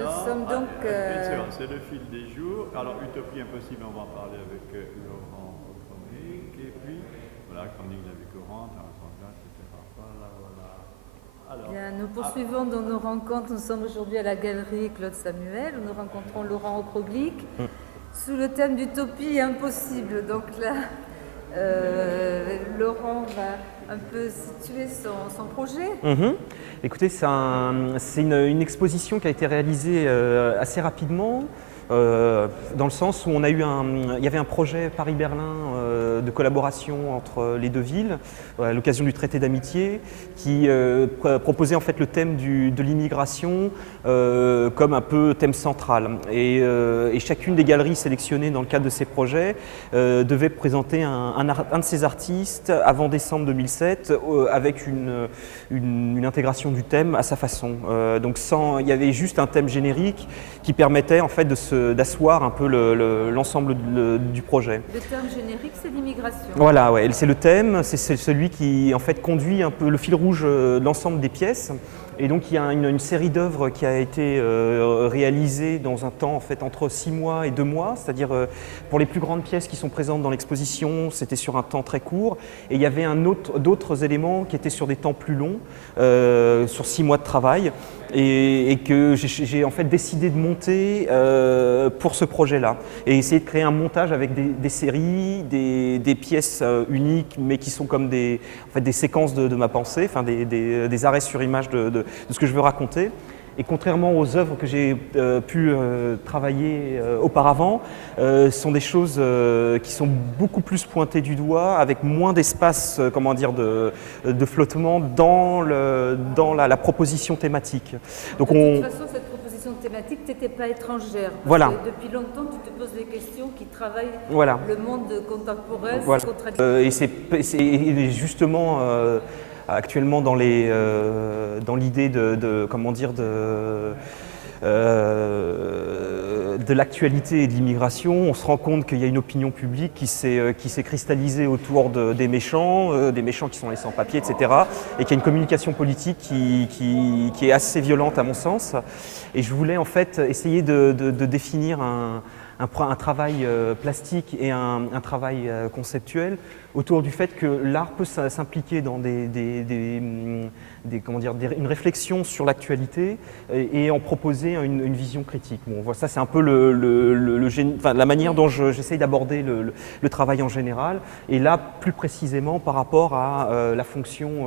Nous sommes donc... Bien sûr, c'est le fil des jours. Alors, Utopie impossible, on va en parler avec Laurent aux chroniques. Et puis, voilà, chronique de la vie courante, un sondage, etc. Voilà, voilà. Alors, Bien, nous poursuivons dans nos rencontres. Nous sommes aujourd'hui à la galerie Claude Samuel, où nous rencontrons Laurent Ocroglic sous le thème d'Utopie impossible. Donc là, Laurent va un peu situer son projet. Écoutez, c'est une exposition qui a été réalisée assez rapidement, dans le sens où il y avait un projet Paris-Berlin de collaboration entre les deux villes, à l'occasion du traité d'amitié, qui proposait en fait le thème de l'immigration comme un peu thème central. Et chacune des galeries sélectionnées dans le cadre de ces projets devait présenter un de ses artistes avant décembre 2007 avec une intégration du thème à sa façon. Donc il y avait juste un thème générique qui permettait en fait d'asseoir un peu l'ensemble du projet. Le terme générique, c'est l'immigration. Voilà, ouais, c'est le thème, c'est celui qui en fait conduit un peu le fil rouge de l'ensemble des pièces. Et donc il y a une série d'œuvres qui a été réalisée dans un temps en fait entre 6 mois et 2 mois, c'est-à-dire pour les plus grandes pièces qui sont présentes dans l'exposition, c'était sur un temps très court. Et il y avait d'autres éléments qui étaient sur des temps plus longs, sur 6 mois de travail, et que j'ai en fait décidé de monter pour ce projet-là. Et essayer de créer un montage avec des séries, des pièces uniques, mais qui sont comme des séquences de ma pensée, enfin des arrêts sur image de ce que je veux raconter. Et contrairement aux œuvres que j'ai pu travailler auparavant, sont des choses qui sont beaucoup plus pointées du doigt, avec moins d'espace, de flottement dans la proposition thématique. Donc de toute façon, cette proposition thématique, tu n'étais pas étrangère. Parce voilà. que depuis longtemps, tu te poses des questions qui travaillent voilà. le monde contemporain, voilà. Et c'est justement actuellement dans l'idée de l'actualité et de l'immigration, on se rend compte qu'il y a une opinion publique qui s'est cristallisée autour des méchants qui sont les sans-papiers, etc. Et qu'il y a une communication politique qui est assez violente à mon sens. Et je voulais en fait essayer de définir un travail plastique et un travail conceptuel autour du fait que l'art peut s'impliquer dans une réflexion sur l'actualité et en proposer une vision critique. Bon, ça c'est un peu la manière dont j'essaye d'aborder le travail en général, et là plus précisément par rapport à la fonction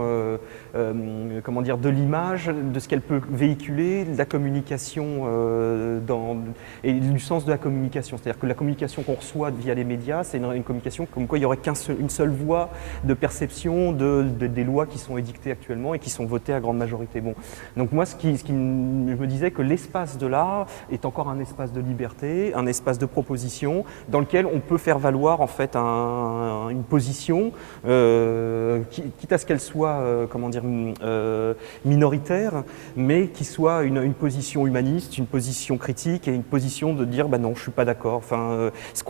de l'image, de ce qu'elle peut véhiculer, de la communication et du sens de la communication. C'est-à-dire que la communication qu'on reçoit via les médias, c'est une communication comme quoi il n'y aurait une seule voie de perception des lois qui sont édictées actuellement et qui sont votées à grande majorité. Bon. Donc moi, je me disais que l'espace de l'art est encore un espace de liberté, un espace de proposition, dans lequel on peut faire valoir en fait une position, quitte à ce qu'elle soit minoritaire, mais qui soit une position humaniste, une position critique et une position de dire non, je suis pas d'accord. Enfin, ce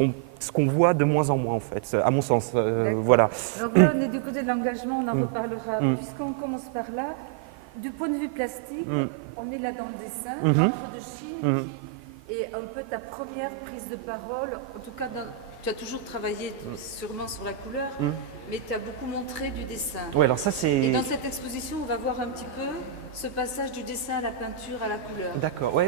qu'on voit de moins en moins en fait, à mon sens. Voilà. Donc là, on est du côté de l'engagement, on en reparlera. Puisqu'on commence par là, du point de vue plastique, on est là dans le dessin, l'encre de Chine, qui est un peu ta première prise de parole. En tout cas, tu as toujours travaillé sûrement sur la couleur, mais tu as beaucoup montré du dessin. Ouais, alors ça, et dans cette exposition, on va voir un petit peu ce passage du dessin à la peinture, à la couleur. D'accord, oui.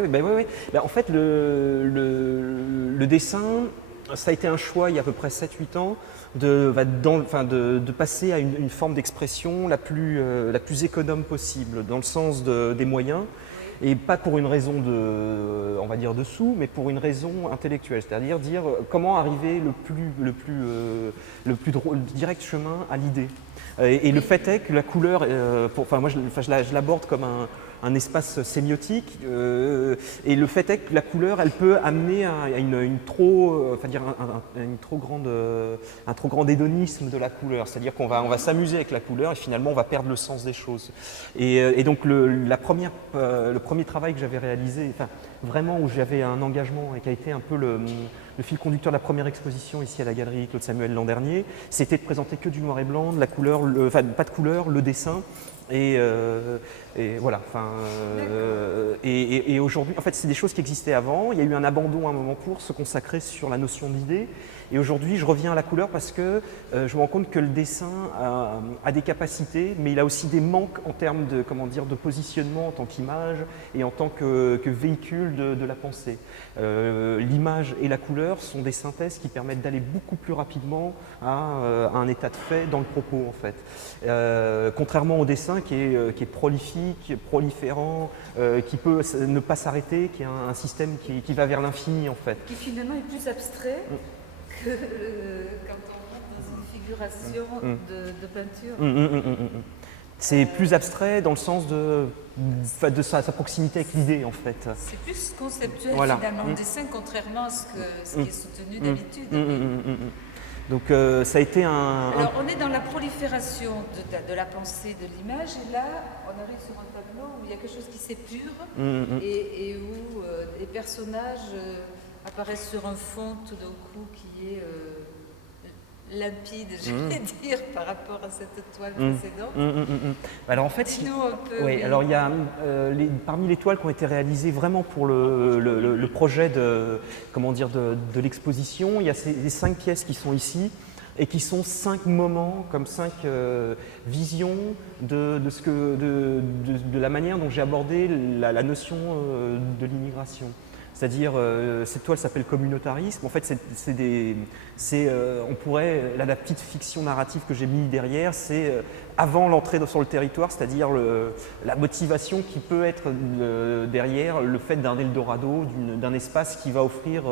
En fait, le dessin, ça a été un choix il y a à peu près 7-8 ans de passer à une forme d'expression la plus économe possible, dans le sens des moyens, et pas pour une raison de sous, mais pour une raison intellectuelle, c'est-à-dire dire comment arriver le plus direct chemin à l'idée. Et le fait est que la couleur, moi je l'aborde comme un espace sémiotique, et le fait est que la couleur, elle peut amener à un trop grand hédonisme de la couleur, c'est-à-dire qu'on va s'amuser avec la couleur et finalement on va perdre le sens des choses. Et donc le premier travail que j'avais réalisé, vraiment où j'avais un engagement et qui a été un peu le fil conducteur de la première exposition ici à la galerie Claude Samuel l'an dernier, c'était de présenter que du noir et blanc, de la couleur, pas de couleur, le dessin, Et voilà. Et aujourd'hui, en fait, c'est des choses qui existaient avant. Il y a eu un abandon à un moment pour se consacrer sur la notion d'idée. Et aujourd'hui, je reviens à la couleur parce que je me rends compte que le dessin a des capacités, mais il a aussi des manques en termes de, de positionnement en tant qu'image et en tant que véhicule de la pensée. L'image et la couleur sont des synthèses qui permettent d'aller beaucoup plus rapidement à un état de fait dans le propos, en fait. Contrairement au dessin qui est prolifique, proliférant, qui peut ne pas s'arrêter, qui est un système qui va vers l'infini, en fait. Qui finalement est plus abstrait que quand on rentre dans une figuration de peinture. C'est plus abstrait dans le sens de sa proximité avec l'idée, en fait. C'est plus conceptuel, voilà. Finalement, le dessin, contrairement à ce qui est soutenu d'habitude. Donc ça a été Alors on est dans la prolifération de la pensée, de l'image, et là on arrive sur un tableau où il y a quelque chose qui s'épure et où les personnages apparaissent sur un fond tout d'un coup qui est limpide, je vais dire, par rapport à cette toile précédente. Alors en fait, dis-nous un peu. Oui. Alors il y a parmi les toiles qui ont été réalisées vraiment pour le projet de l'exposition, il y a les 5 pièces qui sont ici et qui sont 5 moments, comme 5 visions de la manière dont j'ai abordé la notion de l'immigration. C'est-à-dire, cette toile s'appelle communautarisme. En fait, on pourrait, la petite fiction narrative que j'ai mis derrière, c'est avant l'entrée sur le territoire, c'est-à-dire la motivation qui peut être derrière le fait d'un Eldorado, d'un espace qui va offrir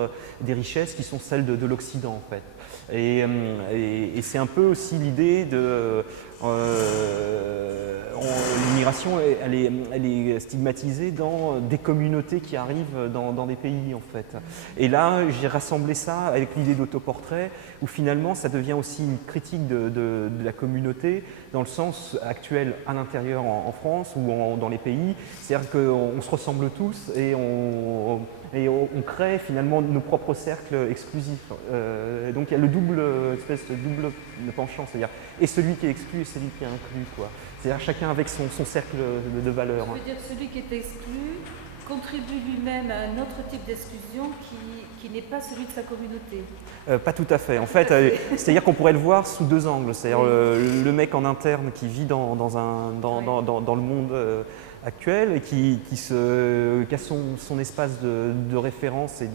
des richesses qui sont celles de l'Occident, en fait. Et c'est un peu aussi l'idée de l'immigration, elle est stigmatisée dans des communautés qui arrivent dans des pays, en fait. Et là, j'ai rassemblé ça avec l'idée d'autoportrait, où finalement ça devient aussi une critique de la communauté dans le sens actuel à l'intérieur en France ou dans les pays. C'est-à-dire qu'on se ressemble tous et on crée finalement nos propres cercles exclusifs. Donc il y a espèce de double penchant, c'est-à-dire et celui qui est exclu et celui qui est inclus, quoi. C'est-à-dire chacun avec son cercle de valeurs. Ça veut dire que celui qui est exclu contribue lui-même à un autre type d'exclusion qui n'est pas celui de sa communauté. Pas tout à fait. En fait, c'est-à-dire qu'on pourrait le voir sous 2 angles. C'est-à-dire le mec en interne qui vit dans le monde actuel et qui a son espace de référence et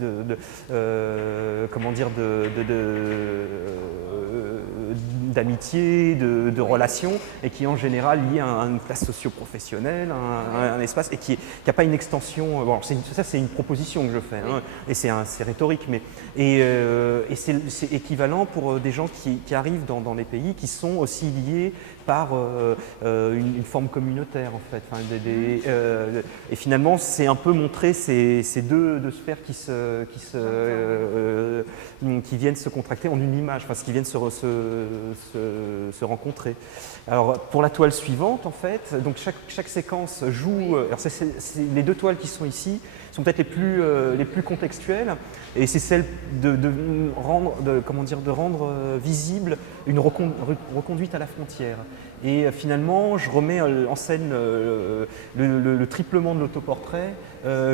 d'amitié, de relations, et qui est en général lié à une classe socio-professionnelle, un espace, et qui n'a pas une extension. Bon, ça, c'est une proposition que je fais, hein, et c'est rhétorique, mais c'est équivalent pour des gens qui arrivent dans les pays qui sont aussi liés par une forme communautaire, en fait. Enfin, et finalement, c'est un peu montrer ces deux sphères qui viennent se contracter en une image, enfin, qui viennent se rencontrer. Alors, pour la toile suivante, en fait, donc chaque séquence joue. Alors les 2 toiles qui sont ici sont peut-être les plus contextuelles, et c'est celle de rendre visible une reconduite à la frontière. Et finalement, je remets en scène le triplement de l'autoportrait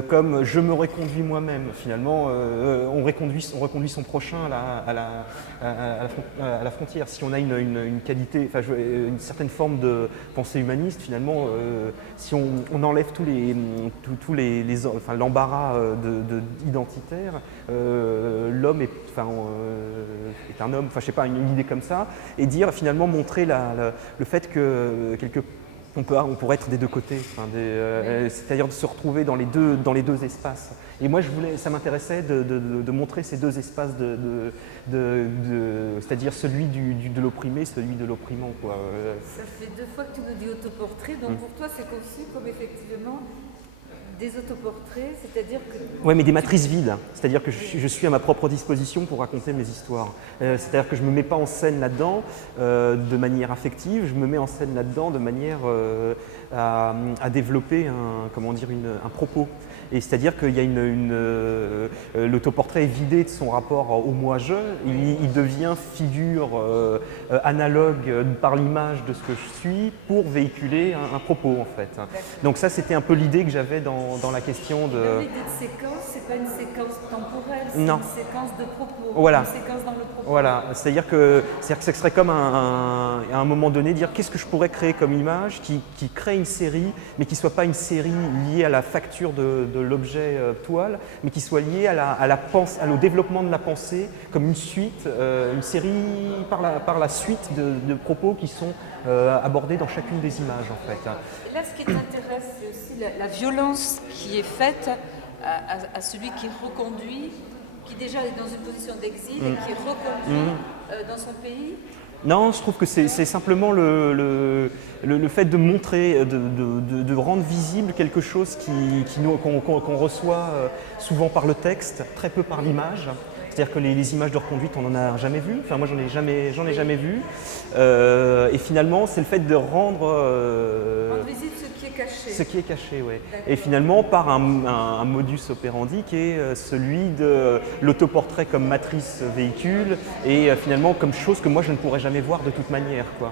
comme je me reconduis moi-même. Finalement, on reconduit son prochain à la frontière. Si on a une qualité, enfin, une certaine forme de pensée humaniste, finalement, si on enlève l'embarras identitaire, l'homme est un homme, enfin je sais pas, une idée comme ça, et finalement montrer le fait que on pourrait être des 2 côtés, c'est-à-dire de se retrouver dans les deux espaces. Et moi, ça m'intéressait de montrer ces 2 espaces, c'est-à-dire celui de l'opprimé, celui de l'opprimant, quoi. Ça fait 2 fois que tu nous dis autoportrait, donc pour toi, c'est conçu comme effectivement des autoportraits, c'est-à-dire que... Oui, mais des matrices vides, c'est-à-dire que je suis à ma propre disposition pour raconter mes histoires. C'est-à-dire que je ne me mets pas en scène là-dedans de manière affective, je me mets en scène là-dedans de manière à développer un propos. Et c'est-à-dire qu'il y a l'autoportrait est vidé de son rapport au moi-je, il devient figure analogue par l'image de ce que je suis pour véhiculer un propos en fait. Donc ça c'était un peu l'idée que j'avais dans la question de... L'idée de séquence, c'est pas une séquence temporelle, c'est Non. une séquence de propos, Voilà. une séquence dans le propos. Voilà, c'est-à-dire que ce serait comme à un moment donné dire qu'est-ce que je pourrais créer comme image qui crée une série, mais qui ne soit pas une série liée à la facture de l'objet toile, mais qui soit liée au développement de la pensée comme une suite, une série par la suite de propos qui sont abordés dans chacune des images en fait. Et là, ce qui t'intéresse, c'est aussi la violence qui est faite à celui qui reconduit, qui déjà est dans une position d'exil et qui est reconduit dans son pays. Non, je trouve que c'est simplement le fait de montrer, de rendre visible quelque chose qu'on reçoit souvent par le texte, très peu par l'image. C'est-à-dire que les images de reconduite, on n'en a jamais vu. Enfin, moi, j'en ai jamais vu. Et finalement, c'est le fait de rendre visible ce qui est caché. Ce qui est caché, oui. Et finalement, par un modus operandi qui est celui de l'autoportrait comme matrice véhicule et finalement comme chose que moi je ne pourrais jamais voir de toute manière, quoi.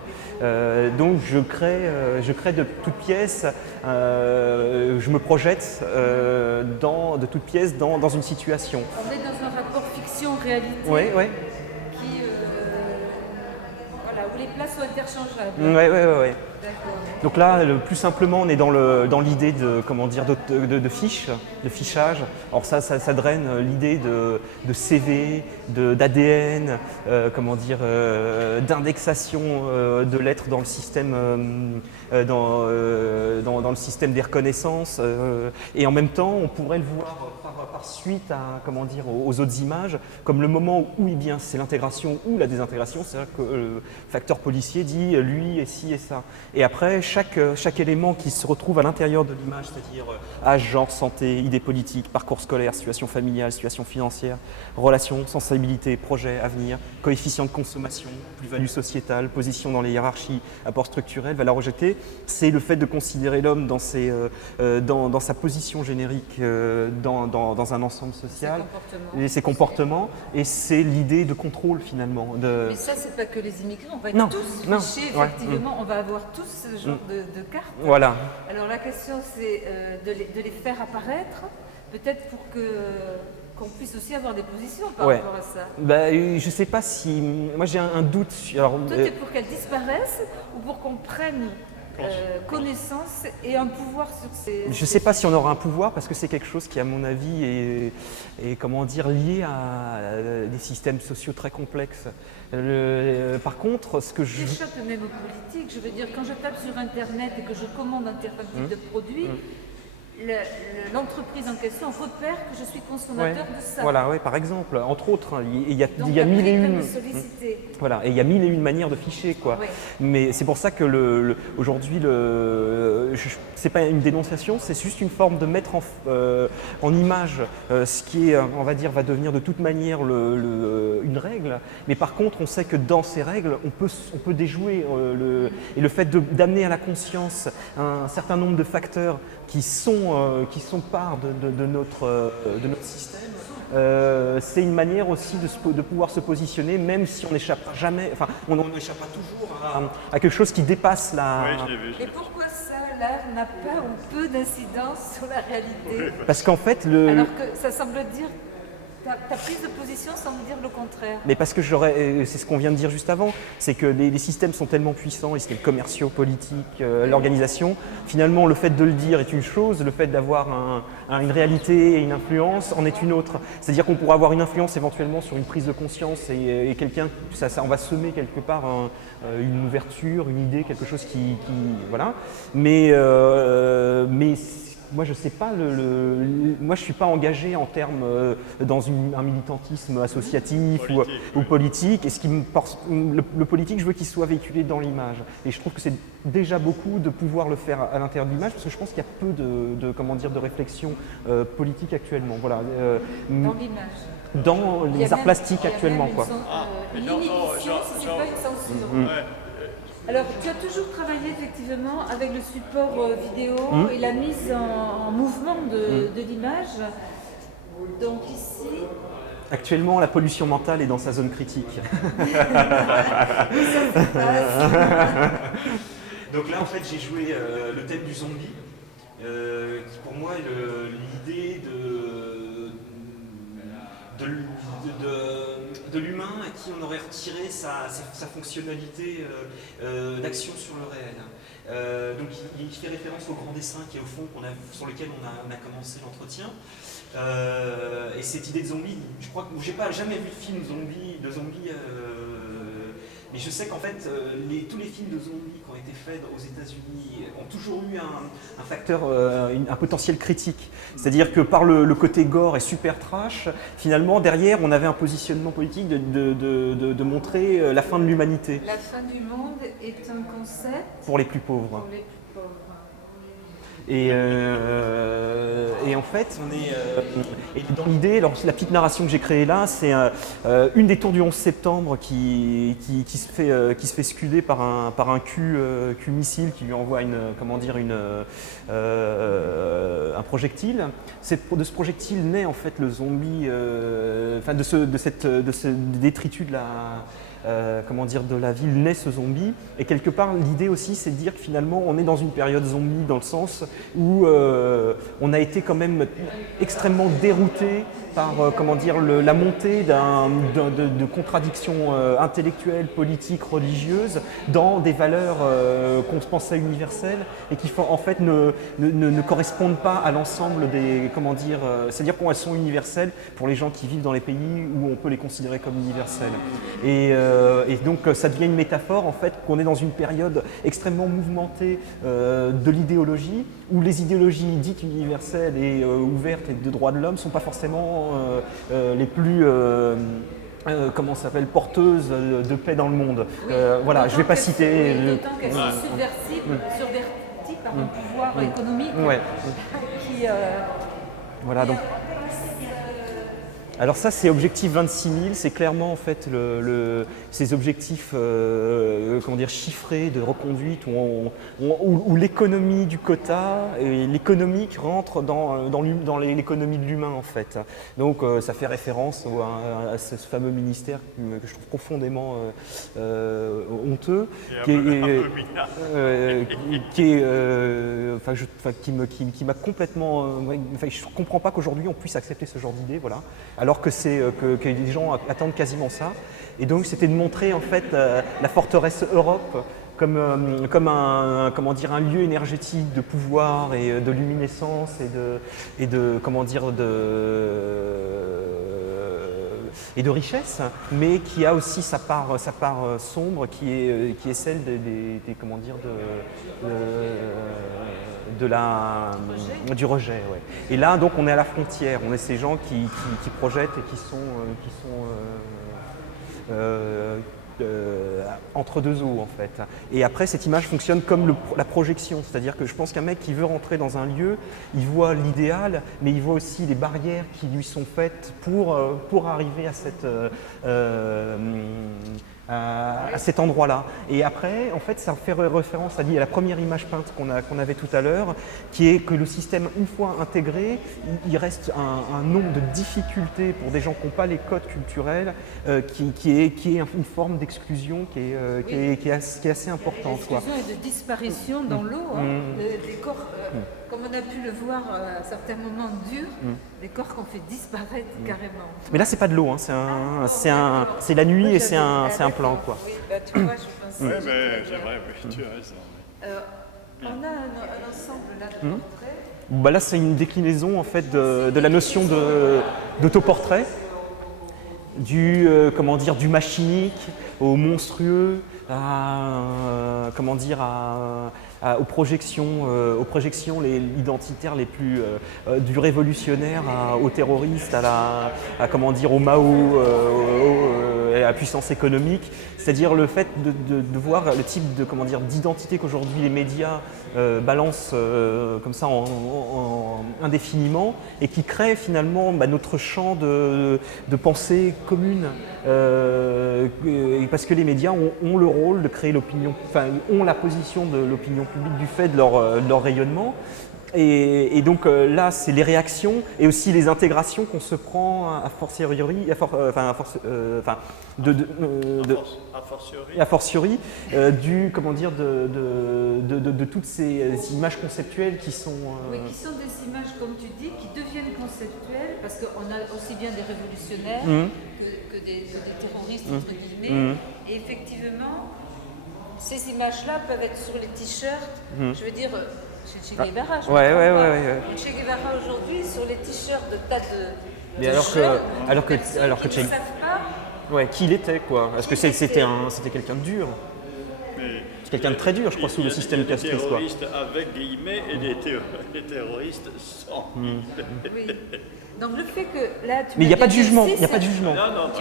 Donc je crée de toutes pièces, je me projette de toutes pièces dans une situation. On est dans un rapport fiction-réalité Oui. Voilà, où les places sont interchangeables. Oui. D'accord. Donc là, plus simplement, on est dans l'idée de fichage. Alors ça draine l'idée de CV, d'ADN, d'indexation de lettres dans le système, dans le système des reconnaissances. Et en même temps, on pourrait le voir par suite aux autres images, comme le moment où c'est l'intégration ou la désintégration, c'est-à-dire que le facteur policier dit lui et ci et ça. Et après, chaque élément qui se retrouve à l'intérieur de l'image, c'est-à-dire âge, genre, santé, idées politiques, parcours scolaire, situation familiale, situation financière, relations, sensibilité, projet, avenir, coefficient de consommation, plus-value sociétale, position dans les hiérarchies, apport structurel, valeur rejetée, c'est le fait de considérer l'homme dans sa position générique dans un ensemble social, et ses comportements, et c'est l'idée de contrôle finalement. Mais ça, c'est pas que les immigrés, on va être tous fichés, effectivement, on va avoir tous ce genre de cartes. Voilà. Alors la question, c'est de les faire apparaître, peut-être pour qu'on puisse aussi avoir des positions par rapport à ça. Je sais pas si... Moi j'ai un doute. Alors, toi, tu es pour qu'elles disparaissent ou pour qu'on prenne connaissance et un pouvoir sur ces... Je ne sais pas si on aura un pouvoir parce que c'est quelque chose qui, à mon avis, est lié à des systèmes sociaux très complexes. Par contre, ce que je... échappe même aux politiques. Je veux dire, quand je tape sur Internet et que je commande un certain type de produit, l'entreprise en question repère que je suis consommateur de ça. Voilà, par exemple, entre autres, il y a Donc, mille et une. Voilà, et il y a mille et une manières de ficher, quoi. Oui. Mais c'est pour ça que aujourd'hui, c'est pas une dénonciation, c'est juste une forme de mettre en image ce qui est, on va dire, va devenir de toute manière une règle. Mais par contre, on sait que dans ces règles, on peut déjouer et le fait d'amener à la conscience un certain nombre de facteurs qui sont part de notre système, c'est une manière aussi de pouvoir se positionner, même si on n'échappe jamais, enfin on n'échappe pas toujours à quelque chose qui dépasse la... Oui, je l'ai vu. Et pourquoi ça, l'art n'a pas ou peu d'incidence sur la réalité? Parce qu'en fait, alors que ça semble dire... Ta prise de position semble dire le contraire. Mais parce que c'est ce qu'on vient de dire juste avant, c'est que les systèmes sont tellement puissants, les systèmes commerciaux, politiques, l'organisation, finalement le fait de le dire est une chose, le fait d'avoir une réalité et une influence en est une autre. C'est-à-dire qu'on pourra avoir une influence éventuellement sur une prise de conscience et quelqu'un, on va semer quelque part une ouverture, une idée, quelque chose qui voilà. Mais moi, je sais pas. Moi, je suis pas engagé en termes dans un militantisme associatif ou politique. Et le politique, je veux qu'il soit véhiculé dans l'image. Et je trouve que c'est déjà beaucoup de pouvoir le faire à l'intérieur de l'image, parce que je pense qu'il y a peu de réflexion politique actuellement. Voilà. Dans l'image. Dans les arts plastiques actuellement, quoi. L'inhibition, c'est pas une censure. Alors, tu as toujours travaillé effectivement avec le support vidéo et la mise en mouvement de l'image. Donc ici... Actuellement, la pollution mentale est dans sa zone critique. Donc là, en fait, j'ai joué le thème du zombie, qui pour moi est l'idée de l'humain à qui on aurait retiré sa fonctionnalité d'action sur le réel. Donc il fait référence au grand dessin qui est au fond, sur lequel on a commencé l'entretien. Et cette idée de zombie, je crois que j'ai jamais vu de film de zombie, mais je sais qu'en fait tous les films de zombies qui ont été faits aux États-Unis ont toujours eu un facteur, un potentiel critique. C'est-à-dire que par le côté gore et super trash, finalement derrière on avait un positionnement politique de montrer la fin de l'humanité. La fin du monde est un concept pour les plus pauvres. Pour les plus pauvres. Et en fait, et dans l'idée, alors la petite narration que j'ai créée là, c'est une des tours du 11 septembre qui se fait scuder par un Q-missile qui lui envoie un projectile. De ce projectile naît en fait le zombie, de ce détritus de la ville naît ce zombie. Et quelque part, l'idée aussi, c'est de dire que finalement, on est dans une période zombie dans le sens où on a été quand même extrêmement dérouté par la montée de contradictions intellectuelles, politiques, religieuses dans des valeurs qu'on se pensait universelles et qui en fait ne correspondent pas à l'ensemble des, c'est-à-dire qu'elles sont universelles pour les gens qui vivent dans les pays où on peut les considérer comme universelles. Et donc ça devient une métaphore en fait qu'on est dans une période extrêmement mouvementée de l'idéologie où les idéologies dites universelles et ouvertes et de droits de l'homme ne sont pas forcément les plus porteuses de paix dans le monde. Oui, voilà, je ne vais pas citer. D'autant qu'elles sont subverties par un pouvoir économique qui. Voilà, donc. Alors ça, c'est objectif 26 000, c'est clairement en fait ces objectifs chiffrés de reconduite où l'économie du quota et l'économique rentrent dans l'économie de l'humain en fait. Donc ça fait référence à ce fameux ministère que je trouve profondément honteux, qui m'a complètement. Je ne comprends pas qu'aujourd'hui on puisse accepter ce genre d'idée, voilà. Alors que des gens attendent quasiment ça. Et donc c'était de montrer en fait la forteresse Europe comme un lieu énergétique de pouvoir et de luminescence et de richesse, mais qui a aussi sa part sombre qui est celle du rejet. Ouais. Et là, donc, on est à la frontière. On est ces gens qui projettent et qui sont entre deux eaux, en fait. Et après, cette image fonctionne comme la projection. C'est-à-dire que je pense qu'un mec qui veut rentrer dans un lieu, il voit l'idéal, mais il voit aussi les barrières qui lui sont faites pour arriver à cet endroit-là. Et après, en fait, ça fait référence à la première image peinte qu'on avait tout à l'heure, qui est que le système, une fois intégré, il reste un nombre de difficultés pour des gens qui n'ont pas les codes culturels, qui est une forme d'exclusion qui est assez importante. D'exclusion et de disparition dans l'eau, des corps, comme on a pu le voir à un certain moment dur, des corps qu'on fait disparaître carrément. Mais là, c'est pas de l'eau, hein. C'est la nuit et c'est un plan, quoi. Oui, bah, tu vois, je pense. Oui, mais c'est vrai, tu as raison. On a un ensemble là de portraits. Bah là, c'est une déclinaison en fait de la notion d'autoportrait, du machinique au monstrueux, aux projections identitaires les plus du révolutionnaire au terroriste, au Mao, la puissance économique, c'est-à-dire le fait de voir le type de d'identité qu'aujourd'hui les médias balancent comme ça indéfiniment et qui crée finalement notre champ de pensée commune. Parce que les médias ont le rôle de créer l'opinion, enfin ont la position de l'opinion publique du fait de leur rayonnement. Et donc là, c'est les réactions et aussi les intégrations qu'on se prend a fortiori, a fortiori de toutes ces images conceptuelles qui sont… Oui, qui sont des images, comme tu dis, qui deviennent conceptuelles, parce qu'on a aussi bien des révolutionnaires que des terroristes, entre guillemets. Et effectivement, ces images-là peuvent être sur les t-shirts, je veux dire… Che Guevara, Che Guevara aujourd'hui, sur les t-shirts de tas de alors que qui ne savent pas. Ouais, qui il était quoi. Parce que c'était quelqu'un de dur. C'est quelqu'un de très dur, je crois, sous le système castriste. Des terroristes avec guillemets et des terroristes sans. Oui. Donc le fait que là, tu mais il n'y a pas de dit jugement, aussi, il n'y a pas de jugement.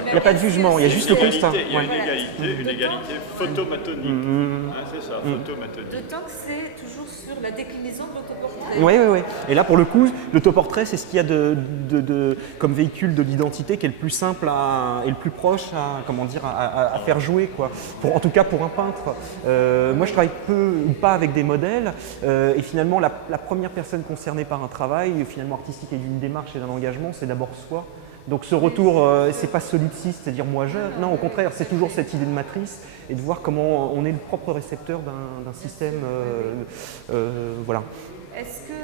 Il n'y a pas de jugement, il y a juste le constat. Il y a une égalité photomatonique. C'est ça, photomatonique. D'autant que c'est toujours sur la déclinaison de l'autoportrait. Oui. Et là, pour le coup, l'autoportrait, c'est ce qu'il y a comme véhicule de l'identité qui est le plus simple et le plus proche à faire jouer, quoi. En tout cas, pour un peintre. Moi, je travaille peu ou pas avec des modèles. Et finalement, la première personne concernée par un travail, finalement artistique et d'une démarche et d'un engagement, c'est d'abord soi. Donc ce retour, c'est pas solipsiste, c'est-à-dire moi je. Non, au contraire, c'est toujours cette idée de matrice et de voir comment on est le propre récepteur d'un système. Voilà. Est-ce que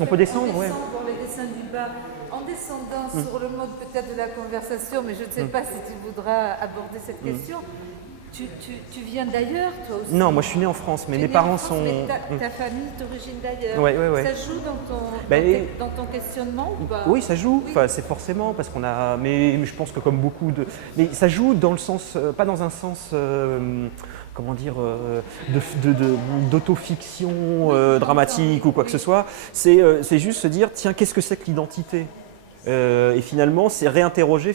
on peut descendre, dans les dessins du bas, en descendant sur le mode peut-être de la conversation, mais je ne sais pas si tu voudras aborder cette question. Tu viens d'ailleurs, toi aussi? Non, moi je suis né en France, mais mes parents sont… Mais ta famille est d'origine d'ailleurs. Ouais. Ça joue dans ton questionnement ou pas? Oui, ça joue. Enfin, c'est forcément parce qu'on a… Mais je pense que comme beaucoup de… Mais ça joue dans le sens… pas dans un sens… d'autofiction dramatique ou quoi que ce soit. C'est juste se dire, tiens, qu'est-ce que c'est que l'identité ? Et finalement, c'est réinterroger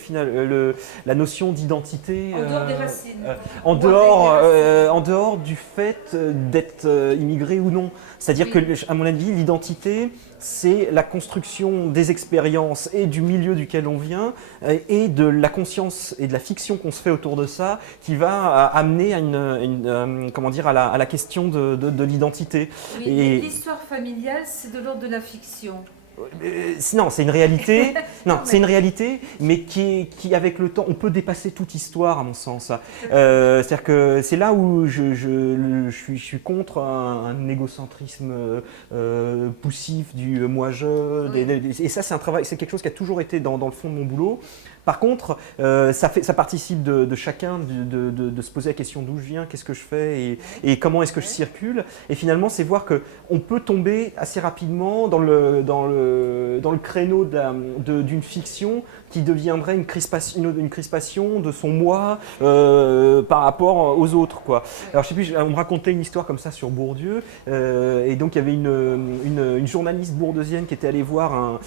la notion d'identité. En dehors des racines. En dehors du fait d'être immigré ou non. C'est-à-dire que, à mon avis, l'identité, c'est la construction des expériences et du milieu duquel on vient et de la conscience et de la fiction qu'on se fait autour de ça qui va amener à à la question de l'identité. Oui, et l'histoire familiale, c'est de l'ordre de la fiction. Non, c'est une réalité. Non, c'est une réalité, mais qui avec le temps, on peut dépasser toute histoire, à mon sens. C'est-à-dire que c'est là où je suis contre un égocentrisme poussif du moi-je. Et ça, c'est un travail, c'est quelque chose qui a toujours été dans le fond de mon boulot. Par contre, ça participe de chacun de se poser la question d'où je viens, qu'est-ce que je fais et comment est-ce que je circule. Et finalement, c'est voir qu'on peut tomber assez rapidement dans le créneau d'une fiction qui deviendrait une crispation de son moi par rapport aux autres, quoi. Alors je sais plus, on me racontait une histoire comme ça sur Bourdieu, et donc il y avait une journaliste bourdeusienne qui était allée voir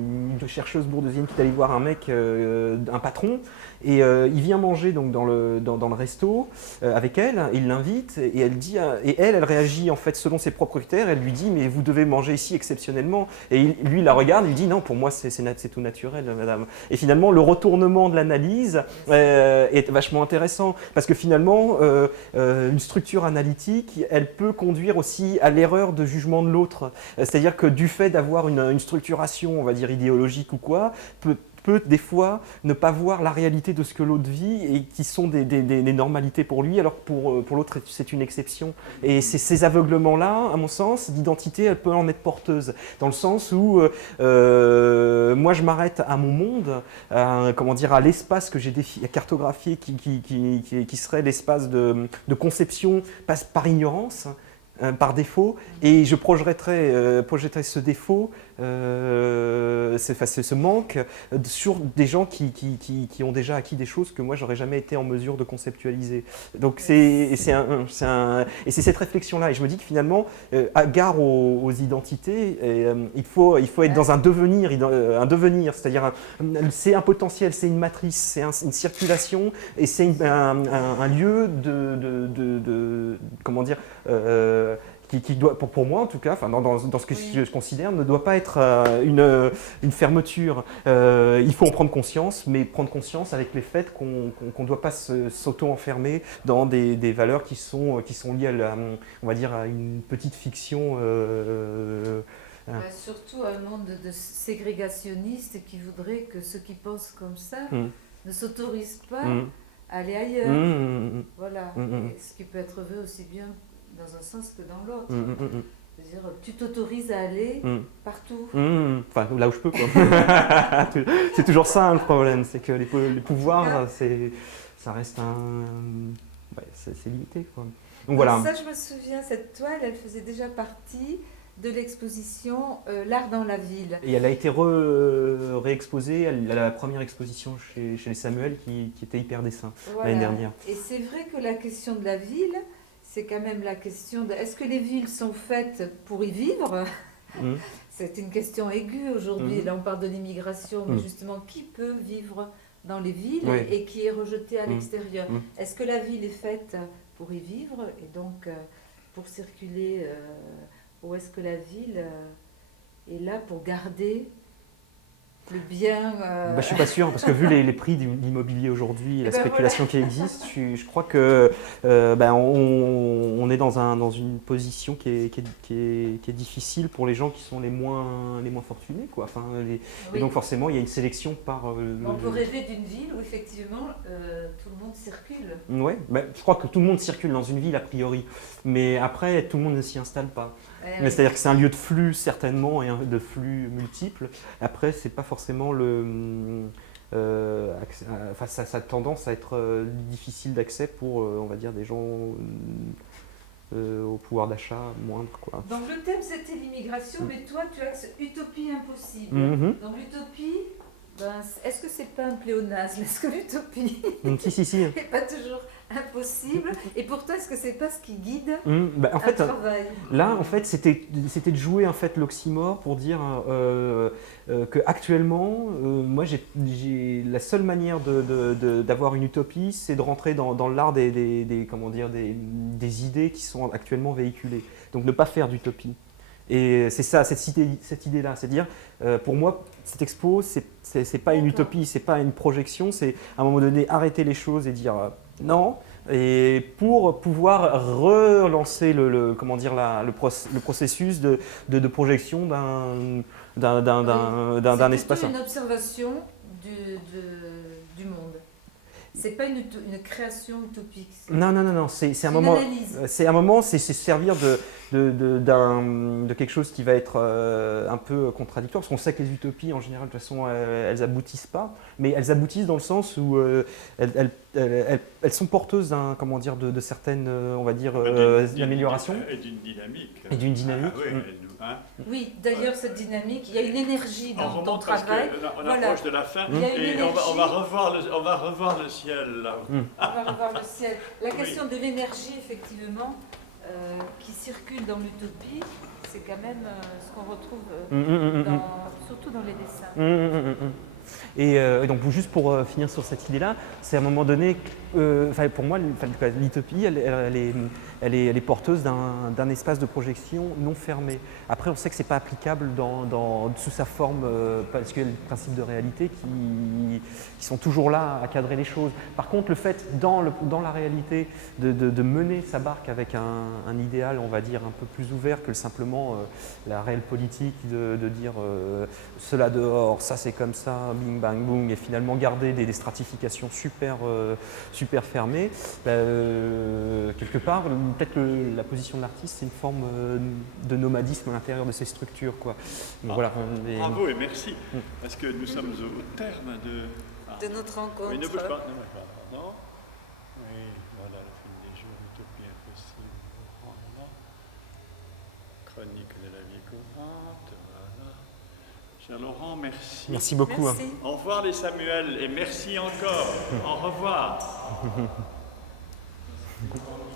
une chercheuse bourdeusienne qui est allée voir un mec, un patron, et il vient manger donc dans le resto avec elle, il l'invite et elle dit elle réagit en fait selon ses propres critères. Elle lui dit mais vous devez manger ici exceptionnellement, et lui il la regarde, il dit non, pour moi c'est tout naturel, madame. Et finalement le retournement de l'analyse est vachement intéressant parce que finalement une structure analytique elle peut conduire aussi à l'erreur de jugement de l'autre, c'est-à-dire que du fait d'avoir une structuration on va dire idéologique ou quoi peut des fois ne pas voir la réalité de ce que l'autre vit et qui sont des normalités pour lui, alors que pour l'autre c'est une exception. Et ces aveuglements-là, à mon sens, d'identité, elle peut en être porteuse, dans le sens où moi je m'arrête à mon monde, à l'espace que j'ai cartographié qui serait l'espace de conception par ignorance. par défaut, et je projetterai ce défaut, ce manque, sur des gens qui ont déjà acquis des choses que moi j'aurais jamais été en mesure de conceptualiser. Donc c'est cette réflexion-là, et je me dis que finalement, à gare aux identités, il faut être dans un devenir, c'est-à-dire c'est un potentiel, c'est une matrice, c'est une circulation, et c'est un lieu comment dire, qui doit, pour moi en tout cas, enfin dans ce que je considère, ne doit pas être une fermeture. Il faut en prendre conscience, mais prendre conscience avec les faits qu'on ne doit pas s'auto-enfermer dans des valeurs qui sont liées on va dire, à une petite fiction. Surtout un monde de ségrégationnistes qui voudrait que ceux qui pensent comme ça ne s'autorisent pas à aller ailleurs. Voilà. Et ce qui peut être vrai aussi bien dans un sens que dans l'autre. C'est-à-dire, tu t'autorises à aller partout. Enfin, là où je peux, quoi. C'est toujours ça le problème, c'est que les pouvoirs, ça reste c'est limité, quoi. Donc voilà. Ça, je me souviens, cette toile, elle faisait déjà partie de l'exposition L'art dans la ville. Et elle a été réexposée à la première exposition chez les Samuel qui était Hyper Dessin l'année dernière. Et c'est vrai que la question de la ville, c'est quand même la question de est-ce que les villes sont faites pour y vivre? C'est une question aiguë aujourd'hui. Là, on parle de l'immigration, mais justement, qui peut vivre dans les villes et qui est rejeté à l'extérieur? Est-ce que la ville est faite pour y vivre et donc pour circuler? Ou est-ce que la ville est là pour garder le bien Je ne suis pas sûr, parce que vu les prix de l'immobilier aujourd'hui, la spéculation qui existe, je crois que on est dans une position qui est difficile pour les gens qui sont les moins fortunés, quoi. Enfin, et donc forcément, il y a une sélection par... On peut rêver d'une ville où effectivement tout le monde circule. Oui, je crois que tout le monde circule dans une ville a priori, mais après, tout le monde ne s'y installe pas. C'est-à-dire que c'est un lieu de flux certainement et de flux multiples. Après, c'est pas forcément ça a tendance à être difficile d'accès pour, on va dire, des gens au pouvoir d'achat moindre, quoi. Donc le thème c'était l'immigration, mais toi tu as utopie impossible. Donc l'utopie, est-ce que c'est pas un pléonasme? Est-ce que l'utopie si. n'est pas toujours impossible? Et pour toi, est-ce que c'est pas ce qui guide en fait, travail? Là, en fait, c'était de jouer en fait l'oxymore pour dire que actuellement, moi, la seule manière d'avoir une utopie, c'est de rentrer dans l'art des idées qui sont actuellement véhiculées. Donc, ne pas faire d'utopie. Et c'est ça, cette idée-là, c'est dire, pour moi, cette expo, c'est pas une utopie, c'est pas une projection, c'est à un moment donné arrêter les choses et dire non, et pour pouvoir relancer le processus de projection d'un espace. C'est plutôt une observation du monde. C'est pas une création utopique. Non. C'est un moment. C'est servir de quelque chose qui va être un peu contradictoire, parce qu'on sait que les utopies, en général, de toute façon, elles aboutissent pas, mais elles aboutissent dans le sens où elles sont porteuses de certaines, on va dire, améliorations. Et d'une dynamique. Oui, d'ailleurs, cette dynamique, il y a une énergie dans ton travail. On approche de la fin et on va revoir le ciel là. On va revoir le ciel. La question de l'énergie, effectivement, qui circule dans l'utopie, c'est quand même ce qu'on retrouve surtout dans les dessins. Et donc, juste pour finir sur cette idée-là, c'est à un moment donné, pour moi, l'utopie, elle est porteuse d'un espace de projection non fermé. Après, on sait que ce n'est pas applicable sous sa forme, parce qu'il y a le principe de réalité qui sont toujours là à cadrer les choses. Par contre, le fait, dans la réalité, de mener sa barque avec un idéal, on va dire, un peu plus ouvert que simplement la réelle politique, de dire cela dehors, ça c'est comme ça, bing bang boom, et finalement garder des stratifications super fermées, quelque part, peut-être que la position de l'artiste, c'est une forme de nomadisme à l'intérieur de ces structures, quoi. Donc, voilà, bravo et merci, parce que nous sommes au terme de notre rencontre. Oui, ne bouge pas, non. Oui, voilà le film des jours, Utopie impossible. Cher Laurent, merci. Merci beaucoup. Merci. Au revoir les Samuel et merci encore. Au revoir.